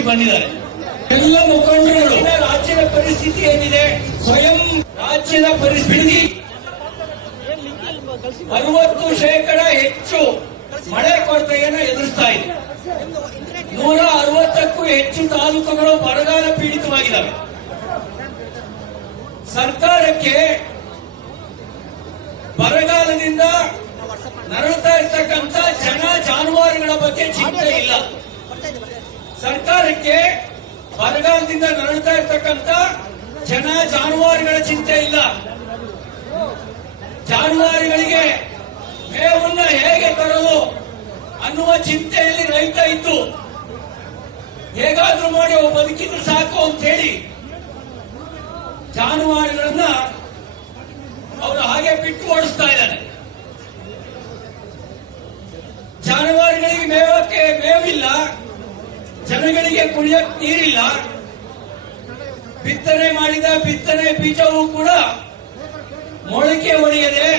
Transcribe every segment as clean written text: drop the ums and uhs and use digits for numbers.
ಮುಖ್ಯಮಂತ್ರಿ ಬಂದಿದ್ದಾರೆ. ಎಲ್ಲ ಮುಖಂಡರು ರಾಜ್ಯದ ಪರಿಸ್ಥಿತಿ ಏನಿದೆ, ಸ್ವಯಂ ರಾಜ್ಯದ ಪರಿಸ್ಥಿತಿ 60% ಹೆಚ್ಚು ಮಳೆ ಕೊರತೆಯನ್ನು ಎದುರಿಸ್ತಾ ಇದೆ. 160ಕ್ಕೂ ಹೆಚ್ಚು ತಾಲೂಕುಗಳು ಬರಗಾಲ ಪೀಡಿತವಾಗಿದ್ದಾವೆ. ಸರ್ಕಾರಕ್ಕೆ ಬರಗಾಲದಿಂದ ನರಳುತ್ತಾ ಇರ್ತಕ್ಕಂಥ ಜನ ಜಾನುವಾರುಗಳ ಬಗ್ಗೆ ಚಿಂತೆ ಇಲ್ಲ. ಸರ್ಕಾರಕ್ಕೆ ಬರಗಾಲದಿಂದ ನರಳುತ್ತಾ ಇರ್ತಕ್ಕಂಥ ಜನ ಜಾನುವಾರುಗಳ ಚಿಂತೆ ಇಲ್ಲ. ಜಾನುವಾರುಗಳಿಗೆ ಮೇವನ್ನ ಹೇಗೆ ತರಲು ಅನ್ನುವ ಚಿಂತೆಯಲ್ಲಿ ರೈತ ಇದ್ದು ಹೇಗಾದ್ರೂ ಮಾಡಿ ಬದುಕಿದ್ರು ಸಾಕು ಅಂತ ಹೇಳಿ ಜಾನುವಾರುಗಳನ್ನ ಅವರು ಹಾಗೆ ಬಿಟ್ಟು ಓಡಿಸ್ತಾ ಇದ್ದಾನೆ. ಜಾನುವಾರುಗಳಿಗೆ ಮೇವಕ್ಕೆ ಮೇವಿಲ್ಲ, ಜನಗಳಿಗೆ ಕುಡಿಯಕ್ಕೆ ನೀರಿಲ್ಲ. ಬಿತ್ತನೆ ಮಾಡಿದ ಬಿತ್ತನೆ ಬೀಜವೂ ಕೂಡ ಮೊಳಕೆ ಒಡೆಯದೆ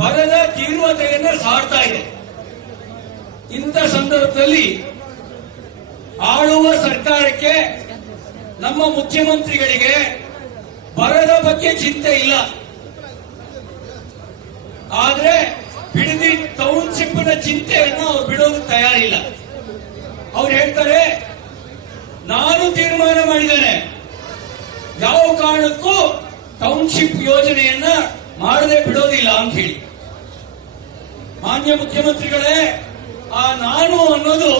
ಬರದ ತೀವ್ರತೆಯನ್ನು ಸಾರ್ತಾ ಇದೆ. ಇಂಥ ಸಂದರ್ಭದಲ್ಲಿ ಆಳುವ ಸರ್ಕಾರಕ್ಕೆ, ನಮ್ಮ ಮುಖ್ಯಮಂತ್ರಿಗಳಿಗೆ ಬರದ ಬಗ್ಗೆ ಚಿಂತೆ ಇಲ್ಲ. ಆದ್ರೆ ಬಿಡದಿ ಟೌನ್ಶಿಪ್ನ ಚಿಂತೆಯನ್ನು ಅವ್ರು ಬಿಡೋದು ತಯಾರಿಲ್ಲ. ಅವ್ರು ಹೇಳ್ತಾರೆ, ನಾನು ತೀರ್ಮಾನ ಮಾಡಿದ್ದೇನೆ, ಯಾವ ಕಾರಣಕ್ಕೂ ಟೌನ್ಶಿಪ್ ಯೋಜನೆಯನ್ನ ಮಾಡದೆ ಬಿಡೋದಿಲ್ಲ ಅಂತ ಹೇಳಿ. ಮಾನ್ಯ ಮುಖ್ಯಮಂತ್ರಿಗಳೇ, ಆ ನಾನು ಅನ್ನೋದು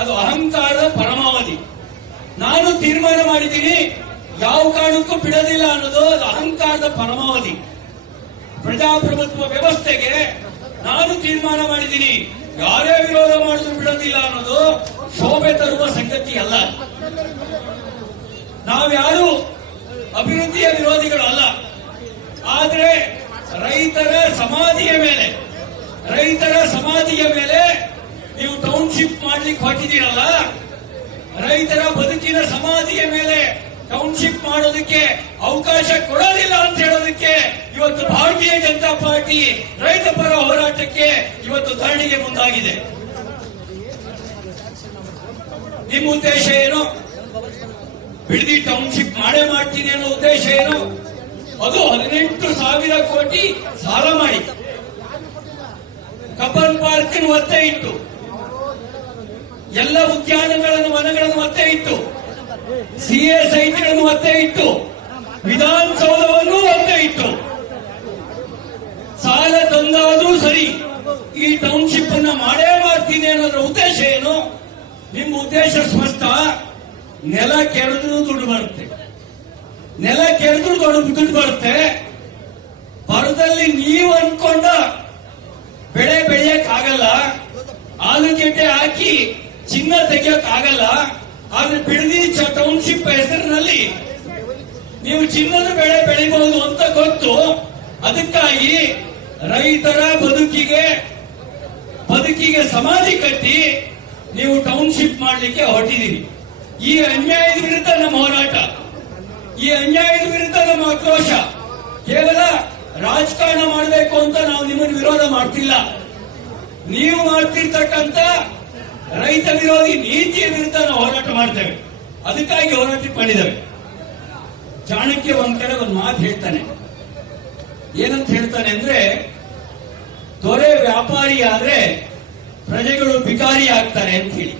ಅದು ಅಹಂಕಾರದ ಪರಮಾವಧಿ. ನಾನು ತೀರ್ಮಾನ ಮಾಡಿದ್ದೀನಿ, ಯಾವ ಕಾರಣಕ್ಕೂ ಬಿಡೋದಿಲ್ಲ ಅನ್ನೋದು ಅದು ಅಹಂಕಾರದ ಪರಮಾವಧಿ. ಪ್ರಜಾಪ್ರಭುತ್ವ ವ್ಯವಸ್ಥೆಗೆ ನಾನು ತೀರ್ಮಾನ ಮಾಡಿದ್ದೀನಿ, ಯಾರೇ ವಿರೋಧ ಮಾಡಿದ್ರು ಬಿಡೋದಿಲ್ಲ ಅನ್ನೋದು ಶೋಭೆ ತರುವ ಸಂಗತಿ ಅಲ್ಲ. ನಾವ್ಯಾರು ಅಭಿವೃದ್ಧಿಯ ವಿರೋಧಿಗಳಲ್ಲ. ಆದ್ರೆ ರೈತರ ಸಮಾಧಿಯ ಮೇಲೆ ನೀವು ಟೌನ್ಶಿಪ್ ಮಾಡ್ಲಿಕ್ಕೆ ಹೊರಟಿದ್ದೀರಲ್ಲ, ರೈತರ ಬದುಕಿನ ಸಮಾಧಿಯ ಮೇಲೆ ಟೌನ್ಶಿಪ್ ಮಾಡೋದಕ್ಕೆ ಅವಕಾಶ ಕೊಡೋದಿಲ್ಲ ಅಂತ ಹೇಳೋದಕ್ಕೆ ಇವತ್ತು ಭಾರತೀಯ ಜನತಾ ಪಾರ್ಟಿ ರೈತ ಪರ ಹೋರಾಟಕ್ಕೆ ಇವತ್ತು ಧರಣಿಗೆ ಮುಂದಾಗಿದೆ. ನಿಮ್ಮ ಉದ್ದೇಶ ಏನು? ಬಿಡದಿ ಟೌನ್ಶಿಪ್ ಮಾಡೇ ಮಾಡ್ತೀನಿ ಅನ್ನೋ ಉದ್ದೇಶ ಏನು? ಅದು 18,000 ಕೋಟಿ ಸಾಲ ಮಾಡಿ ಕಬ್ಬನ್ ಪಾರ್ಕ್ ಒತ್ತೆ ಇಟ್ಟು, ಎಲ್ಲ ಉದ್ಯಾನಗಳನ್ನು ವನಗಳನ್ನು ಒತ್ತೆ ಇಟ್ಟು, ಸಿಎ ಸೈಟ್ಗಳನ್ನು ಒತ್ತೆ ಇಟ್ಟು, ವಿಧಾನಸೌಧವನ್ನು ಒತ್ತೆ ಇಟ್ಟು ಸಾಲ ತಂದಾದ್ರೂ ಸರಿ ಈ ಟೌನ್ಶಿಪ್ ಅನ್ನ ಮಾಡೇ ಮಾಡ್ತೀನಿ ಅನ್ನೋದ್ರ ಉದ್ದೇಶ ಏನು? ನಿಮ್ಮ ಉದ್ದೇಶ ಸ್ಪಷ್ಟ. ನೆಲ ಕೆರೆದ್ರೂ ದುಡ್ಡು ಬರುತ್ತೆ, ನೆಲ ಕೆರೆದ್ರೂ ದುಡ್ಡು ಬರುತ್ತೆ. ಬರದಲ್ಲಿ ನೀವು ಅನ್ಕೊಂಡ ಬೆಳೆ ಬೆಳೆಯಕ್ ಆಗಲ್ಲ, ಆಲೂಗೆಡ್ಡೆ ಹಾಕಿ ಚಿನ್ನ ತೆಗಿಯಕ್ ಆಗಲ್ಲ. ಆದ್ರೆ ಬಿಡದಿ ಟೌನ್ಶಿಪ್ ಹೆಸರಿನಲ್ಲಿ ನೀವು ಚಿನ್ನದ ಬೆಳೆ ಬೆಳಿಬಹುದು ಅಂತ ಗೊತ್ತು. ಅದಕ್ಕಾಗಿ ರೈತರ ಬದುಕಿಗೆ ಸಮಾಧಿ ಕಟ್ಟಿ ನೀವು ಟೌನ್ಶಿಪ್ ಮಾಡಲಿಕ್ಕೆ ಹೊರಟಿದ್ದೀರಿ. ಈ ಅನ್ಯಾಯದ ವಿರುದ್ಧ ನಮ್ಮ ಹೋರಾಟ, ಈ ಅನ್ಯಾಯದ ವಿರುದ್ಧ ನಮ್ಮ ಆಕ್ರೋಶ. ಕೇವಲ ರಾಜಕಾರಣ ಮಾಡಬೇಕು ಅಂತ ನಾವು ನಿಮ್ಮನ್ನು ವಿರೋಧ ಮಾಡ್ತಿಲ್ಲ. ನೀವು ಮಾಡ್ತಿರ್ತಕ್ಕಂಥ ರೈತ ವಿರೋಧಿ ನೀತಿಯ ವಿರುದ್ಧ ನಾವು ಹೋರಾಟ ಮಾಡ್ತೇವೆ. ಅದಕ್ಕಾಗಿ ಹೋರಾಟ ಮಾಡಿದ್ದೇವೆ. ಚಾಣಕ್ಯ ಒಂದ್ ಕಡೆ ಒಂದು ಮಾತು ಹೇಳ್ತಾನೆ. ಏನಂತ ಹೇಳ್ತಾನೆ ಅಂದ್ರೆ, ದೊರೆ ವ್ಯಾಪಾರಿ ಆದ್ರೆ ಪ್ರಜೆಗಳು ಭಿಕಾರಿ ಆಗ್ತಾರೆ ಅಂತ ಹೇಳಿ.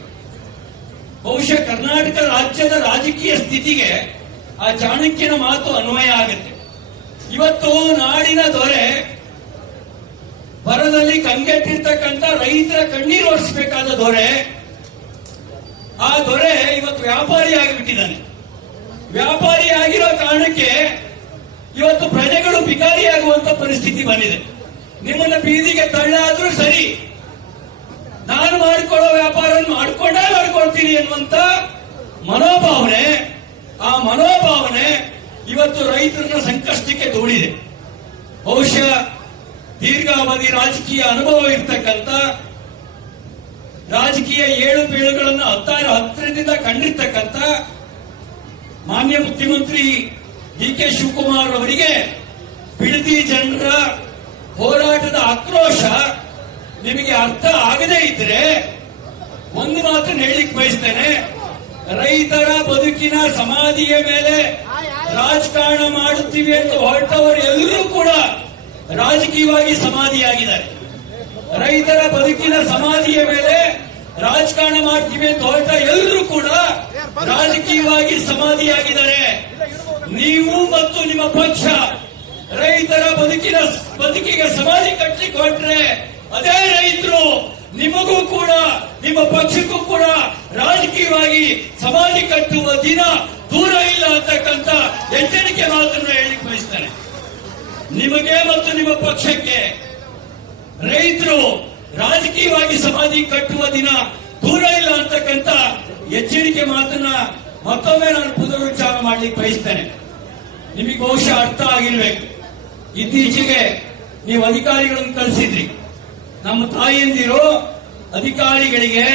ಬಹುಶಃ ಕರ್ನಾಟಕ ರಾಜ್ಯದ ರಾಜಕೀಯ ಸ್ಥಿತಿಗೆ ಆ ಚಾಣಕ್ಯನ ಮಾತು ಅನ್ವಯ ಆಗುತ್ತೆ. ಇವತ್ತು ನಾಡಿನ ದೊರೆ ಬರದಲ್ಲಿ ಕಂಗೆಟ್ಟಿರ್ತಕ್ಕಂಥ ರೈತರ ಕಣ್ಣೀರು ಒರೆಸಬೇಕಾದ ದೊರೆ, ಆ ದೊರೆ ಇವತ್ತು ವ್ಯಾಪಾರಿ ಆಗಿಬಿಟ್ಟಿದ್ದಾನೆ. ವ್ಯಾಪಾರಿ ಆಗಿರೋ ಕಾರಣಕ್ಕೆ ಇವತ್ತು ಪ್ರಜೆಗಳು ಭಿಕಾರಿಯಾಗುವಂತ ಪರಿಸ್ಥಿತಿ ಬಂದಿದೆ. ನಿಮ್ಮನ್ನ ಬೀದಿಗೆ ತಳ್ಳಾದ್ರೂ ಸರಿ, ನಾನು ಮಾಡಿಕೊಳ್ಳೋ ವ್ಯಾಪಾರ ಮಾಡ್ಕೊಳ್ತೀನಿ ಅನ್ನುವಂತ ಮನೋಭಾವನೆ, ಆ ಮನೋಭಾವನೆ ಇವತ್ತು ರೈತರನ್ನ ಸಂಕಷ್ಟಕ್ಕೆ ದೂಡಿದೆ. ಬಹುಶಃ ದೀರ್ಘಾವಧಿ ರಾಜಕೀಯ ಅನುಭವ ಇರ್ತಕ್ಕಂಥ, ರಾಜಕೀಯ ಏಳು ಬೀಳುಗಳನ್ನು ಹತ್ತಿರದಿಂದ ಕಂಡಿರ್ತಕ್ಕಂಥ ಮಾನ್ಯ ಮುಖ್ಯಮಂತ್ರಿ ಡಿ.ಕೆ. ಶಿವಕುಮಾರ್ ಅವರಿಗೆ ಬಿಡದಿ ಜನರ ಹೋರಾಟದ ಆಕ್ರೋಶ ನಿಮಗೆ ಅರ್ಥ ಆಗದೇ ಇದ್ರೆ ಒಂದು ಮಾತನ್ನು ಹೇಳಿಕ್ ಬಯಸ್ತೇನೆ. ರೈತರ ಬದುಕಿನ ಸಮಾಧಿಯ ಮೇಲೆ ರಾಜಕಾರಣ ಮಾಡುತ್ತೀವಿ ಅಂತ ಹೊರಟವರು ಎಲ್ಲರೂ ಕೂಡ ರಾಜಕೀಯವಾಗಿ ಸಮಾಧಿಯಾಗಿದ್ದಾರೆ. ರೈತರ ಬದುಕಿನ ಸಮಾಧಿಯ ಮೇಲೆ ರಾಜಕಾರಣ ಮಾಡ್ತೀವಿ ಅಂತ ಹೊರಟ ಎಲ್ಲರೂ ಕೂಡ ರಾಜಕೀಯವಾಗಿ ಸಮಾಧಿಯಾಗಿದ್ದಾರೆ. ನೀವು ಮತ್ತು ನಿಮ್ಮ ಪಕ್ಷ ರೈತರ ಬದುಕಿಗೆ ಸಮಾಧಿ ಕಟ್ಟಲಿಕ್ಕೆ ಹೊರಟ್ರೆ ಅದೇ ರೈತರು ನಿಮಗೂ ಕೂಡ ನಿಮ್ಮ ಪಕ್ಷಕ್ಕೂ ಕೂಡ ರಾಜಕೀಯವಾಗಿ ಸಮಾಧಿ ಕಟ್ಟುವ ದಿನ ದೂರ ಇಲ್ಲ ಅಂತಕ್ಕಂಥ ಎಚ್ಚರಿಕೆ ಮಾತನ್ನು ಹೇಳಿಕ್ಕೆ ಬಯಸ್ತಾರೆ. ನಿಮಗೆ ಮತ್ತು ನಿಮ್ಮ ಪಕ್ಷಕ್ಕೆ ರೈತರು ರಾಜಕೀಯವಾಗಿ ಸಮಾಧಿ ಕಟ್ಟುವ ದಿನ ದೂರ ಇಲ್ಲ ಅಂತಕ್ಕಂಥ ಎಚ್ಚರಿಕೆ ಮಾತನ್ನ ಮತ್ತೊಮ್ಮೆ ನಾನು ಪುನರುಚ್ಚಾರ ಮಾಡ್ಲಿಕ್ಕೆ ಬಯಸ್ತೇನೆ. ನಿಮಗೆ ಬಹುಶಃ ಅರ್ಥ ಆಗಿರ್ಬೇಕು. ಇತ್ತೀಚೆಗೆ ನೀವು ಅಧಿಕಾರಿಗಳನ್ನು ಕಳಿಸಿದ್ರಿ. ನಮ್ಮ ತಾಯಿಯಂದಿರು ಅಧಿಕಾರಿಗಳಿಗೆ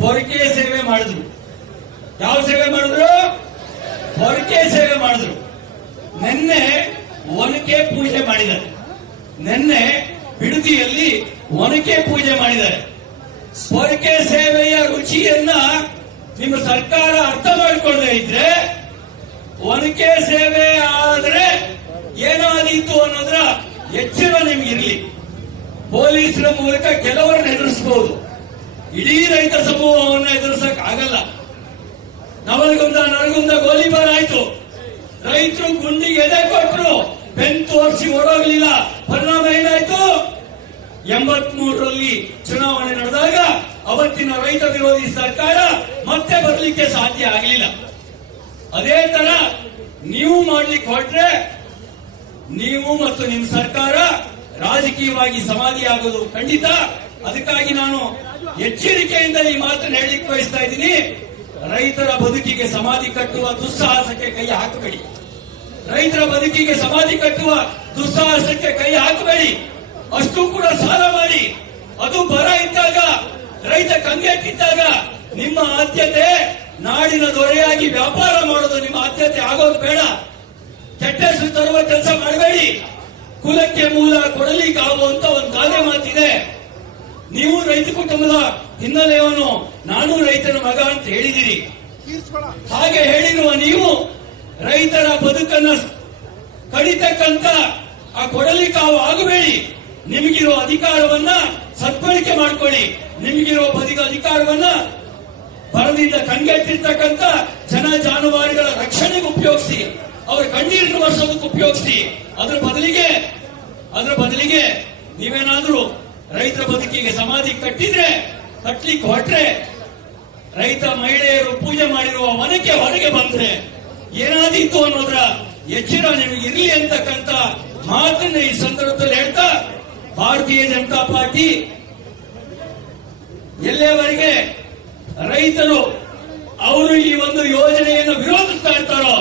ಪೊರಕೆ ಸೇವೆ ಮಾಡಿದ್ರು. ಯಾವ ಸೇವೆ ಮಾಡಿದ್ರು? ಪೊರಕೆ ಸೇವೆ ಮಾಡಿದ್ರು. ನಿನ್ನೆ ಒನಕೆ ಪೂಜೆ ಮಾಡಿದ್ದಾರೆ. ನಿನ್ನೆ ಬಿಡದಿಯಲ್ಲಿ ಒನಕೆ ಪೂಜೆ ಮಾಡಿದ್ದಾರೆ. ಪೊರಕೆ ಸೇವೆಯ ರುಚಿಯನ್ನ ನಿಮ್ಮ ಸರ್ಕಾರ ಅರ್ಥ ಮಾಡಿಕೊಳ್ಳದೆ ಇದ್ರೆ ಒನಕೆ ಸೇವೆ ಆದ್ರೆ ಏನಾದೀತು ಅನ್ನೋದ್ರ ಎಚ್ಚರ ನಿಮ್ಗಿರ್ಲಿ. ಪೊಲೀಸರ ಮೂಲಕ ಕೆಲವರನ್ನ ಎದುರಿಸಬಹುದು, ಇಡೀ ರೈತ ಸಮೂಹವನ್ನು ಎದುರಿಸಕ್ ಆಗಲ್ಲ. ನರಗುಂದ ಗೋಲಿಬಾರ್ ಆಯ್ತು, ರೈತರು ಗುಂಡಿಗೆ ಎದೆ ಕೊಟ್ಟರು, ಬೆನ್ ತೋರಿಸಿ ಓಡೋಗ್ಲಿಲ್ಲ. ಪರಿಣಾಮ ಏನಾಯ್ತು? 83ರಲ್ಲಿ ಚುನಾವಣೆ ನಡೆದಾಗ ಅವತ್ತಿನ ರೈತ ವಿರೋಧಿ ಸರ್ಕಾರ ಮತ್ತೆ ಬರಲಿಕ್ಕೆ ಸಾಧ್ಯ ಆಗಲಿಲ್ಲ. ಅದೇ ತರ ನೀವು ಮಾಡ್ಲಿಕ್ಕೆ ಹೊರಟ್ರೆ ನೀವು ಮತ್ತು ನಿಮ್ಮ ಸರ್ಕಾರ ರಾಜಕೀಯವಾಗಿ ಸಮಾಧಿಯಾಗೋದು ಖಂಡಿತ. ಅದಕ್ಕಾಗಿ ನಾನು ಎಚ್ಚರಿಕೆಯಿಂದ ಈ ಮಾತನ್ನು ಹೇಳಲಿಕ್ಕೆ ಬಯಸ್ತಾ ಇದ್ದೀನಿ. ರೈತರ ಬದುಕಿಗೆ ಸಮಾಧಿ ಕಟ್ಟುವ ದುಸ್ಸಾಹಸಕ್ಕೆ ಕೈ ಹಾಕಬೇಡಿ. ರೈತರ ಬದುಕಿಗೆ ಸಮಾಧಿ ಕಟ್ಟುವ ದುಸ್ಸಾಹಸಕ್ಕೆ ಕೈ ಹಾಕಬೇಡಿ. ಅಷ್ಟು ಕೂಡ ಸಾಲ ಮಾಡಿ, ಅದು ಬರ ಇದ್ದಾಗ, ರೈತ ಕಂಗೆಟ್ಟಿದ್ದಾಗ ನಿಮ್ಮ ಆದ್ಯತೆ ನಾಡಿನ ದೊರೆಯಾಗಿ ವ್ಯಾಪಾರ ಮಾಡೋದು ನಿಮ್ಮ ಆದ್ಯತೆ ಆಗೋದು ಬೇಡ. ಕೆಟ್ಟ ಹೆಸರು ತರುವ ಕೆಲಸ ಮಾಡಬೇಡಿ. ಕುಲಕ್ಕೆ ಮೂಲ ಕೊಡಲಿಕ್ಕಾಗುವಂತ ಒಂದು ಗಾದೆ ಮಾತಿದೆ. ನೀವು ರೈತ ಕುಟುಂಬದ ಹಿನ್ನೆಲೆಯವನು, ನಾನು ರೈತನ ಮಗ ಅಂತ ಹೇಳಿದಿರಿ. ಹಾಗೆ ಹೇಳಿರುವ ನೀವು ರೈತರ ಬದುಕನ್ನ ಕಡಿತಕ್ಕಂತ ಆ ಕೊಡಲಿಕ್ಕಾವು ಆಗಬೇಡಿ. ನಿಮಗಿರೋ ಅಧಿಕಾರವನ್ನ ಸದ್ಬಳಕೆ ಮಾಡ್ಕೊಳ್ಳಿ. ನಿಮಗಿರೋ ಅಧಿಕಾರವನ್ನ ಬರದಿಂದ ಕಂಗೆಟ್ಟಿರ್ತಕ್ಕಂಥ ಜನ ಜಾನುವಾರುಗಳ ರಕ್ಷಣೆಗೆ ಉಪಯೋಗಿಸಿ, ಅವರ ಕಣ್ಣೀರನ್ನು ಒರೆಸೋದಕ್ಕೆ ಉಪಯೋಗಿಸಿ. ಅದರ ಬದಲಿಗೆ ನೀವೇನಾದ್ರೂ ರೈತರ ಬದುಕಿಗೆ ಸಮಾಧಿ ಕಟ್ಟಲಿಕ್ಕೆ ಹೊರಟ್ರೆ, ರೈತ ಮಹಿಳೆಯರು ಪೂಜೆ ಮಾಡಿರುವ ವನಕ್ಕೆ ಹೊರಗೆ ಬಂದ್ರೆ ಏನಾದೀತು ಅನ್ನೋದ್ರ ಎಚ್ಚರ ನಿಮಗೆ ಇರಲಿ ಅಂತಕ್ಕಂಥ ಮಾತನ್ನ ಈ ಸಂದರ್ಭದಲ್ಲಿ ಹೇಳ್ತಾ, ಭಾರತೀಯ ಜನತಾ ಪಾರ್ಟಿ ಎಲ್ಲಿಯವರೆಗೆ ರೈತರು ಅವರು ಈ ಒಂದು ಯೋಜನೆಯನ್ನು ವಿರೋಧಿಸ್ತಾ ಇರ್ತಾರೋ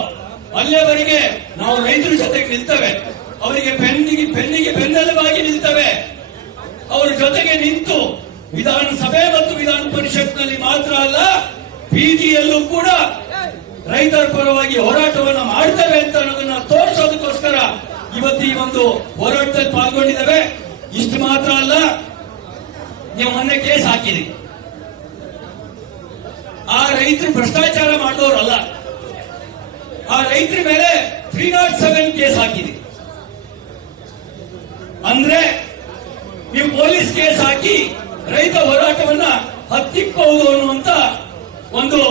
ಅಲ್ಲಿಯವರೆಗೆ ನಾವು ರೈತರ ಜೊತೆಗೆ ನಿಲ್ತೇವೆ. ಅವರಿಗೆ ಬೆನ್ನಿಗೆ ಬೆನ್ನೆಲುಬಾಗಿ ನಿಲ್ತೇವೆ. ಅವರ ಜೊತೆಗೆ ನಿಂತು ವಿಧಾನಸಭೆ ಮತ್ತು ವಿಧಾನ ಪರಿಷತ್ನಲ್ಲಿ ಮಾತ್ರ ಅಲ್ಲ, ಬೀದಿಯಲ್ಲೂ ಕೂಡ ರೈತರ ಪರವಾಗಿ ಹೋರಾಟವನ್ನು ಮಾಡ್ತೇವೆ ಅಂತ ಅನ್ನೋದನ್ನ ತೋರಿಸೋದಕ್ಕೋಸ್ಕರ ಇವತ್ತು ಈ ಒಂದು ಹೋರಾಟದಲ್ಲಿ ಪಾಲ್ಗೊಂಡಿದ್ದೇವೆ. ಇಷ್ಟು ಮಾತ್ರ ಅಲ್ಲ, ನೀವು ಮೊನ್ನೆ ಕೇಸ್ ಹಾಕಿರಿ. ಆ ರೈತರು ಭ್ರಷ್ಟಾಚಾರ ಮಾಡಿದವರಲ್ಲ, ಆ ರೈತರ ಮೇಲೆ 307 ಕೇಸ್ ಹಾಕಿರಿ. ಅಂದ್ರೆ ನೀವು ಪೊಲೀಸ್ ಕೇಸ್ ಹಾಕಿ ರೈತ ಹೋರಾಟವನ್ನ ಹತ್ತಿಕ್ಕಬಹುದು ಅನ್ನುವಂತ ಒಂದು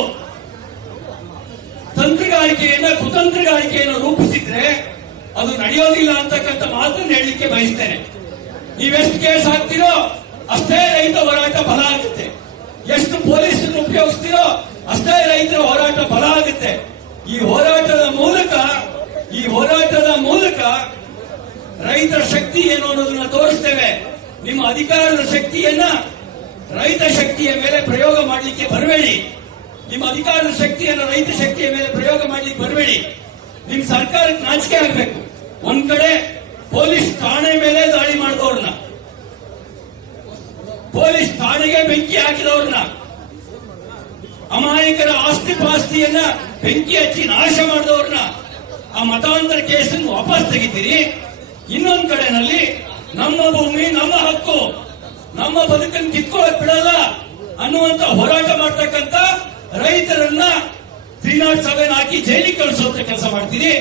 ಕುತಂತ್ರಗಾರಿಕೆಯನ್ನು ರೂಪಿಸಿದ್ರೆ ಅದು ನಡೆಯೋದಿಲ್ಲ ಅಂತಕ್ಕಂಥ ಮಾತನ್ನು ಹೇಳಲಿಕ್ಕೆ ಬಯಸ್ತೇನೆ. ನೀವೆಷ್ಟು ಕೇಸ್ ಹಾಕ್ತಿರೋ ಅಷ್ಟೇ ರೈತ ಹೋರಾಟ ಬಲ ಆಗುತ್ತೆ. ಎಷ್ಟು ಪೊಲೀಸರನ್ನು ಉಪಯೋಗಿಸ್ತೀರೋ ಅಷ್ಟೇ ರೈತರ ಹೋರಾಟ ಬಲ ಆಗುತ್ತೆ. ಈ ಹೋರಾಟದ ಮೂಲಕ ರೈತರ ಶಕ್ತಿ ಏನು ಅನ್ನೋದನ್ನ ತೋರಿಸ್ತೇವೆ. ನಿಮ್ಮ ಅಧಿಕಾರದ ಶಕ್ತಿಯನ್ನ ರೈತ ಶಕ್ತಿಯ ಮೇಲೆ ಪ್ರಯೋಗ ಮಾಡಲಿಕ್ಕೆ ಬರಬೇಡಿ. ನಿಮ್ಮ ಅಧಿಕಾರದ ಶಕ್ತಿಯನ್ನ ರೈತ ಶಕ್ತಿಯ ಮೇಲೆ ಪ್ರಯೋಗ ಮಾಡಲಿಕ್ಕೆ ಬರಬೇಡಿ. ನಿಮ್ ಸರ್ಕಾರಕ್ಕೆ ನಾಚಿಕೆ ಆಗಬೇಕು. ಒಂದ್ ಕಡೆ ಪೊಲೀಸ್ ಠಾಣೆ ಮೇಲೆ ದಾಳಿ ಮಾಡಿದವ್ರನ್ನ, ಪೊಲೀಸ್ ಠಾಣೆಗೆ ಬೆಂಕಿ ಹಾಕಿದವ್ರನ್ನ, ಅಮಾಯಕರ ಆಸ್ತಿ ಪಾಸ್ತಿಯನ್ನ ಬೆಂಕಿ ಹಚ್ಚಿ ನಾಶ ಮಾಡಿದವ್ರನ್ನ, ಆ ಮತಾಂತರ ಕೇಸನ್ನು ವಾಪಸ್ ತೆಗಿತೀರಿ. ಇನ್ನೊಂದು ಕಡೆನಲ್ಲಿ ನಮ್ಮ ಭೂಮಿ ನಮ್ಮ ಹಕ್ಕು, ನಮ್ಮ ಬದುಕನ್ನು ಕಿತ್ಕೊಳ್ಳಕ್ ಬಿಡಲ್ಲ ಅನ್ನುವಂತ ಹೋರಾಟ ಮಾಡ್ತಕ್ಕಂಥ ರೈತರನ್ನ 307 ಹಾಕಿ ಜೈಲಿಗೆ ಕಳಿಸುವಂತ ಕೆಲಸ ಮಾಡ್ತೀರಿ.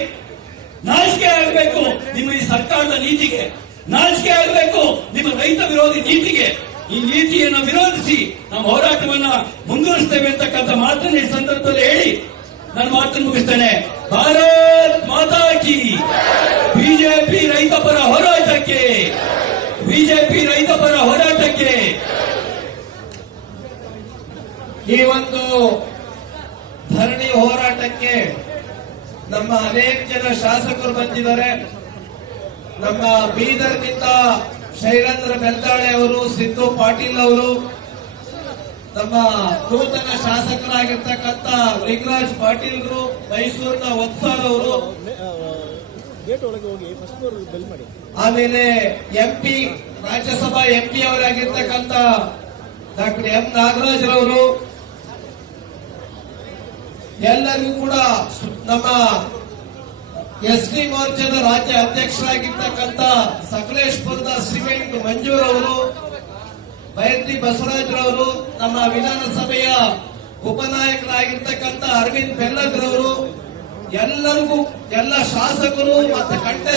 ನಾಚಿಕೆ ಆಗಬೇಕು ನಿಮ್ಮ ಈ ಸರ್ಕಾರದ ನೀತಿಗೆ, ನಾಚಿಕೆ ಆಗಬೇಕು ನಿಮ್ಮ ರೈತ ವಿರೋಧಿ ನೀತಿಗೆ. ಈ ನೀತಿಯನ್ನು ವಿರೋಧಿಸಿ ನಮ್ಮ ಹೋರಾಟವನ್ನ ಮುಂದುವರಿಸ್ತೇವೆ ಅಂತಕ್ಕಂಥ ಮಾತನ್ನು ಈ ಸಂದರ್ಭದಲ್ಲಿ ಹೇಳಿ ನನ್ನ ಮಾತನ್ನು ಮುಗಿಸ್ತೇನೆ. ಭಾರತ್ ಮಾತಾ ಕಿ, ಬಿಜೆಪಿ ರೈತ ಪರ ಹೋರಾಟಕ್ಕೆ, ಬಿಜೆಪಿ ರೈತ ಪರ ಹೋರಾಟಕ್ಕೆ. ಈ ಒಂದು ಧರಣಿ ಹೋರಾಟಕ್ಕೆ ನಮ್ಮ ಅನೇಕ ಜನ ಶಾಸಕರು ಬಂದಿದ್ದಾರೆ. ನಮ್ಮ ಬೀದರ್ನಿಂದ ಶೈಲೇಂದ್ರ ಬೆಲ್ದಾಳೆ ಅವರು, ಸಿದ್ದು ಪಾಟೀಲ್ ಅವರು, ನಮ್ಮ ನೂತನ ಶಾಸಕರಾಗಿರ್ತಕ್ಕಂಥ ಲಿಂಗರಾಜ್ ಪಾಟೀಲ್ರು, ಮೈಸೂರಿನ ವತ್ಸಾಲ್ ಅವರು, ಆಮೇಲೆ ಎಂಪಿ, ರಾಜ್ಯಸಭಾ ಎಂಪಿ ಅವರಾಗಿರ್ತಕ್ಕಂಥ ಡಾಕ್ಟರ್ ಎಂ ನಾಗರಾಜ್ರವರು, ಎಲ್ಲರಿಗೂ ಕೂಡ ನಮ್ಮ ಎಸ್ಟಿ ಮೋರ್ಚಾದ ರಾಜ್ಯ ಅಧ್ಯಕ್ಷರಾಗಿರ್ತಕ್ಕಂಥ ಸಕಲೇಶ್ಪುರದ ಸಿಮೆಂಟ್ ಮಂಜೂರ್ ಅವರು, ಬೈರ್ತಿ ಬಸವರಾಜ್ರವರು, ನಮ್ಮ ವಿಧಾನಸಭೆಯ ಉಪನಾಯಕರಾಗಿರ್ತಕ್ಕಂಥ ಅರವಿಂದ್ ಬೆಲ್ಲದ್ರವರು, ಎಲ್ಲರಿಗೂ ಎಲ್ಲ ಶಾಸಕರು ಮತ್ತು